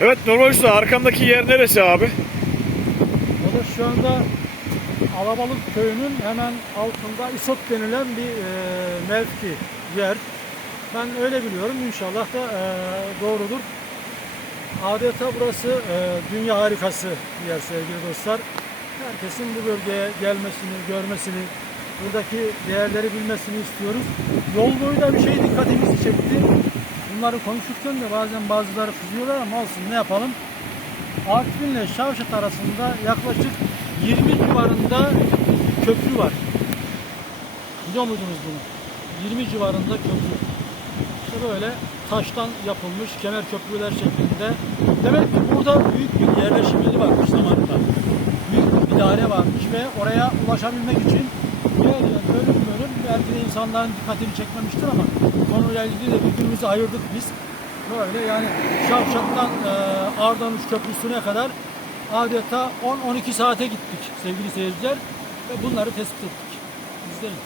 Evet Nurhan Usta arkandaki yer neresi abi? O da şu anda Alabalık köyünün hemen altında İsot denilen bir e, mevki yer. Ben öyle biliyorum. İnşallah da e, doğrudur. Adeta burası e, dünya harikası bir yer sevgili dostlar. Herkesin bu bölgeye gelmesini, görmesini, buradaki değerleri bilmesini istiyoruz. Yol boyu da bir şey dikkatimizi çekti. Bunları konuşurken de bazen bazıları kızıyorlar ama olsun ne yapalım. Artvin ile Şavşat arasında yaklaşık 20 civarında köprü var. Biliyor muydunuz bunu? 20 civarında köprü. İşte böyle taştan yapılmış kemer köprüler şeklinde. Demek ki burada büyük bir yerleşim yeri varmış zamanında. Büyük bir daire varmış ve oraya ulaşabilmek için bölüm belki de insanların dikkatini çekmemiştir ama konuyla ilgili de birbirimizi ayırdık biz. Böyle yani Şavşat'tan e, Ardanuş Köprüsü'ne kadar adeta 10-12 saate gittik sevgili seyirciler ve bunları tespit ettik. İzleyin.